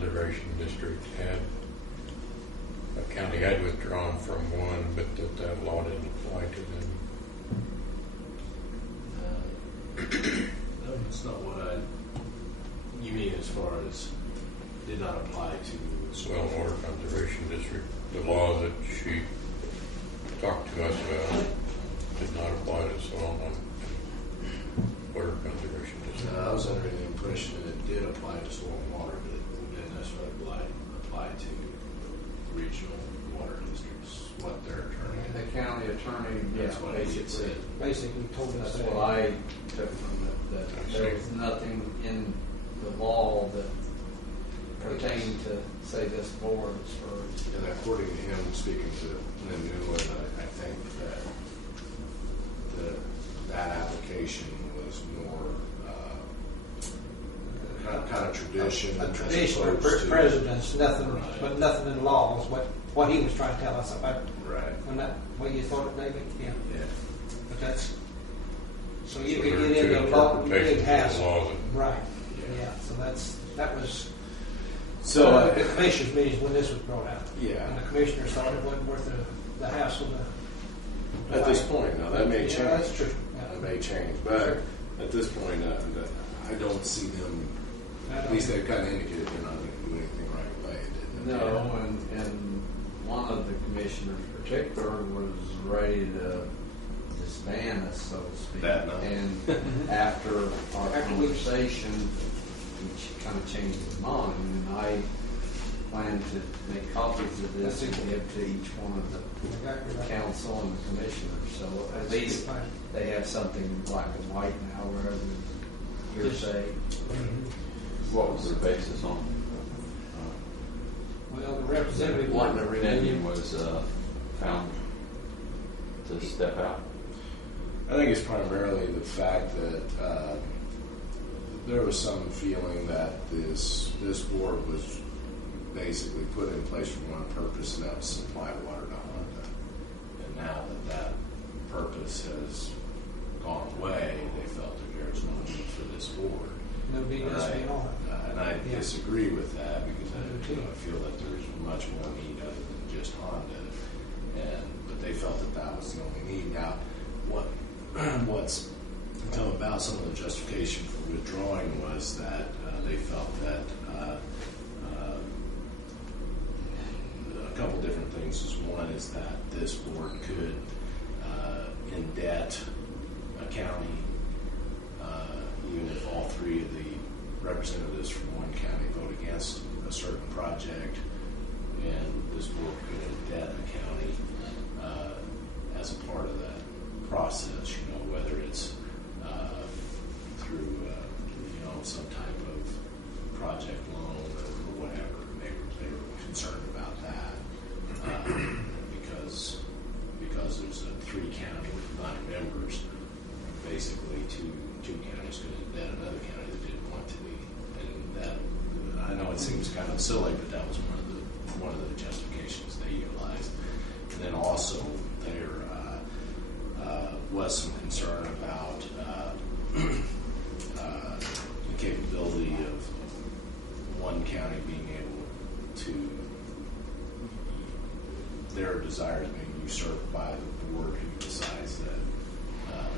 Conservation District had, the county had withdrawn from one, but that law didn't apply to them. No, that's not what you mean as far as did not apply to Soil and Water Conservation District. The law that she talked to us about did not apply to Soil and Water Conservation District. I was under the impression that it did apply to soil and water, but it didn't necessarily apply to regional water districts, what their attorney. The county attorney, That's what he had said. Basically told us that's that. what I took from it, that there was nothing in the law that pertained to, say, this board as far as. And according to him, speaking to Lynn Newland, I think that that application was more kind of tradition. A tradition or as opposed to- precedence, nothing, Right. but nothing in law is what he was trying to tell us about. Right. When that way you thought it, David? Yeah. Yeah. But that's, so you So could there are get two into law, you could interpretations of have, the law that- right, Yeah. yeah, so that was, So the commissioners meetings when this was brought out. yeah. And the commissioners thought it wasn't worth the hassle to. At this point, now that may Yeah, change. that's true. That may change, but at this point, I don't see them. At least they've kind of indicated they're not going to do anything right away. No, and one of the commissioners in particular was ready to disband us, so to speak. That night. And after our conversation, he kind of changed his mind, and I plan to make copies of this and give to each one of the council and the commissioners, so at least they have something black and white now rather than hearsay. What was their basis on? Well, the representative. What Vernon was found to step out? I think it's primarily the fact that there was some feeling that this board was basically put in place for one purpose, and that was supply water to Honda. And now that purpose has gone away, they felt that there's no need for this board. No need to be on it. And I Yeah. disagree with that because I do too. I feel that there's much more need other than just Honda. But they felt that was the only need. Now, what's come about, some of the justification for withdrawing was that they felt that a couple different things. One is that this board could indebt a county, even if all three of the representatives from one county vote against a certain project, and this board could indebt a county as a part of that process, whether it's through some type of project loan or whatever. They were concerned about that because there's a 3-county with 9 members. Basically, two counties could indebt another county that didn't want to be, and that I know it seems kind of silly, but that was one of the justifications they utilized. And then also there was some concern about the capability of one county being able to, their desires being usurped by the board who decides that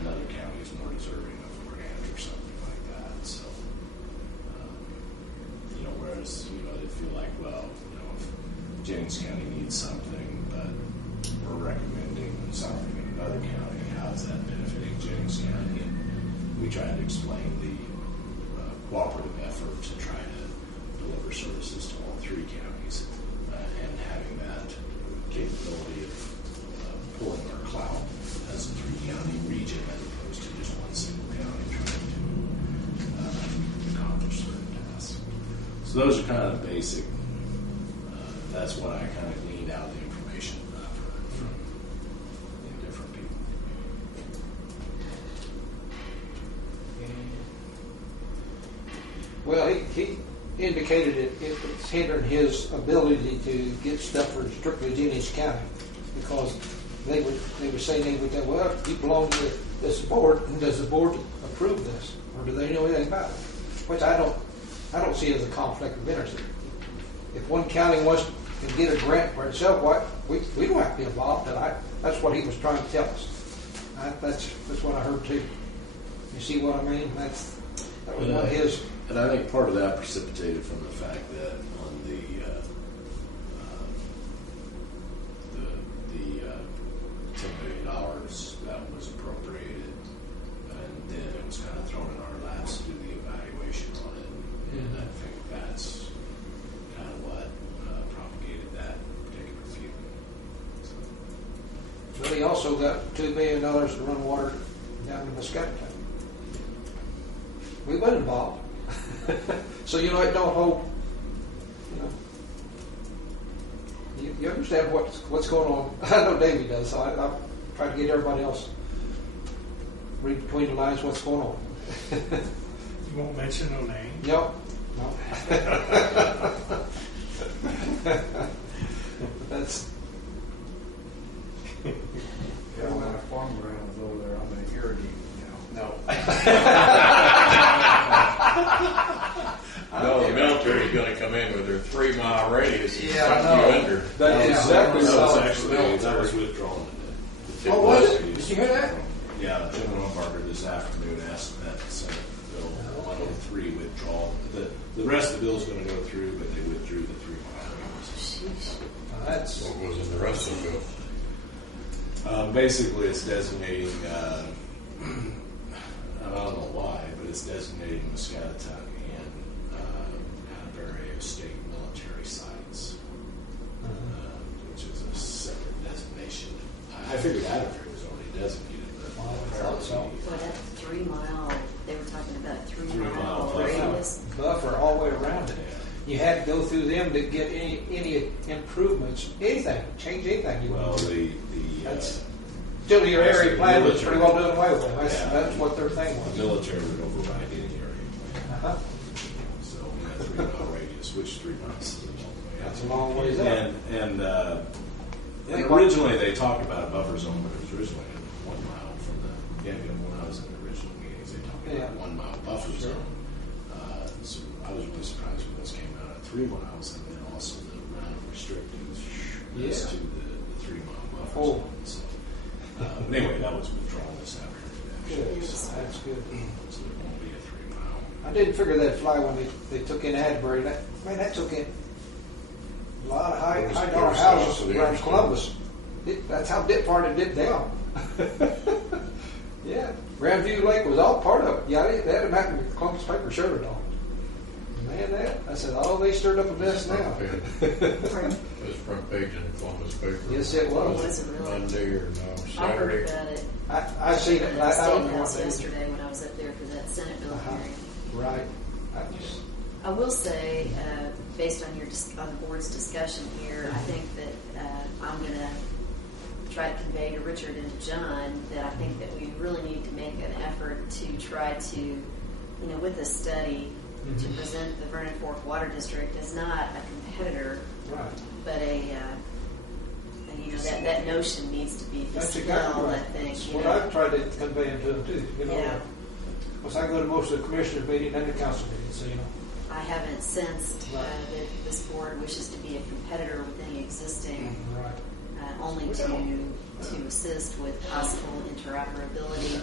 another county is more deserving of a grant or something like that. So, whereas, they feel like, well, if Jennings County needs something, but we're recommending something in another county, how's that benefiting Jennings County? And we try to explain the cooperative effort to try to deliver services to all 3 counties and having that capability of pulling our clout as a 3-county region as opposed to just one single county trying to accomplish certain tasks. So those are kind of the basic, that's what I kind of gleaned out of the information from different people. Well, he indicated it's hindering his ability to get stuff for strictly Jennings County because they were saying they would go, well, you belong to this board, and does the board approve this, or do they know anything about it? Which I don't see as a conflict of interest. if one county wants to get a grant for itself, what we don't have to be involved. And that's what he was trying to tell us. That's what I heard too. You see what I mean? That was one of his. And I think part of that precipitated from the fact that on the $10 million that was appropriated, and then it was kind of thrown in our laps to do the evaluation on it. And I think that's kind of what propagated that particular feeling. But he also got $2 million to run water down to Muscatine. We were involved. So, it don't hold, you understand what's going on. I know Davey does, so I'm trying to get everybody else read between the lines what's going on. You won't mention no name. Yep. No. That's Carolina farm grounds over there, I'm gonna irrigate now. No, the military's gonna come in with their 3-mile radius and Yeah, I suck you know. under. That's exactly That was what actually that was withdrawn. Oh, was it? Did you hear that? Yeah, General Barker this afternoon asked that Senate Bill 103 withdraw. The rest of the bill's going to go through, but they withdrew the 3-mile radius. That's What was in the rest of the bill? Basically, it's designating. I don't know why, but it's designating Muscatatuck and Hackberry as state military sites, which is a separate designation. I figured Hackberry was already designated, but I thought so. Well, that 3 mile, they were talking about 3 3 mile mile buffer. radius. buffer all the way around it. You had to go through them to get any improvements, anything, change anything you Well, want to. the That's still your area plan was military. pretty well done away with. Yeah. That's what their thing the was. military would override any area plan. Uh-huh. So we had 3-mile radius, which 3 miles is a long way. That's a long ways out. And originally they talked about a buffer zone, but it was originally 1 mile from the get-go. When I was in the original meetings, they talked about a 1 mile buffer Sure. zone. So I was really surprised when this came out at 3 miles, and then also the amount of restrictions as to the 3-mile buffer Oh. zone. So, but anyway, that was withdrawn this afternoon. Good. Actually. So, That's good. so there won't be a 3-mile. I didn't figure that'd fly when they took in Adbury. That took in a lot of high dollar There was houses also the around other Columbus. That's how far it dipped down. Yeah, Grandview Lake was all part of it. Yeah, that didn't happen with Columbus paper, sure it all. Man, I said, oh, they stirred up a mess now. It was front page in the Columbus paper. Yes, it was. Was it really? Monday or no, I Saturday. heard about it I seen it, but at I the don't State know what House they yesterday when I was up there for that Senate bill Uh-huh. hearing. Right. I just, I will say, based on on the board's discussion here, I think that I'm going to try to convey to Richard and to John that I think that we really need to make an effort to try to, with this study, to present the Vernon Fork Water District as not a competitor, right. but that notion needs to be That's dispelled. exactly right. I think. That's what I've tried to convey to them too. Yeah. Because I go to most of the commissioners meeting and the council meetings, so I haven't sensed Right. that this board wishes to be a competitor with any existing, Right. only to assist with possible interoperability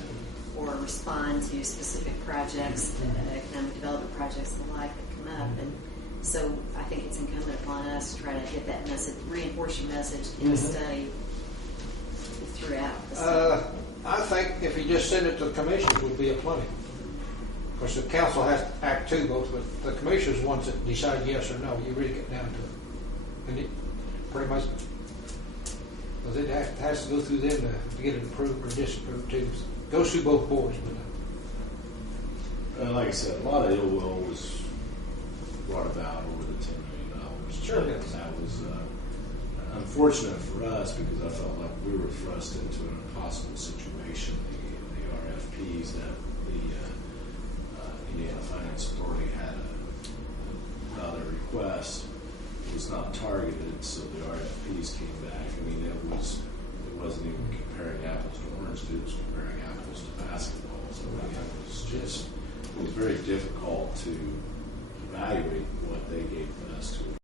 or respond to specific projects, economic development projects and the like that come up. And so I think it's incumbent upon us to try to get that message, reinforce your message in the study throughout the study. I think if you just send it to the commissioners would be a plenty. Of course, the council has to act too, both, but the commissioners ones that decide yes or no. You really get down to it. And it pretty much, because it has to go through them to get it approved or disapproved too. Goes through both boards, but Like I said, a lot of ill will was brought about over the $10 million. Sure it is. That was unfortunate for us because I felt like we were thrust into an impossible situation. The RFPs that the Indiana Finance Authority had another request was not targeted, so the RFPs came back. I mean, it wasn't even comparing apples to oranges; it was comparing apples to basketballs. I mean, it was very difficult to evaluate what they gave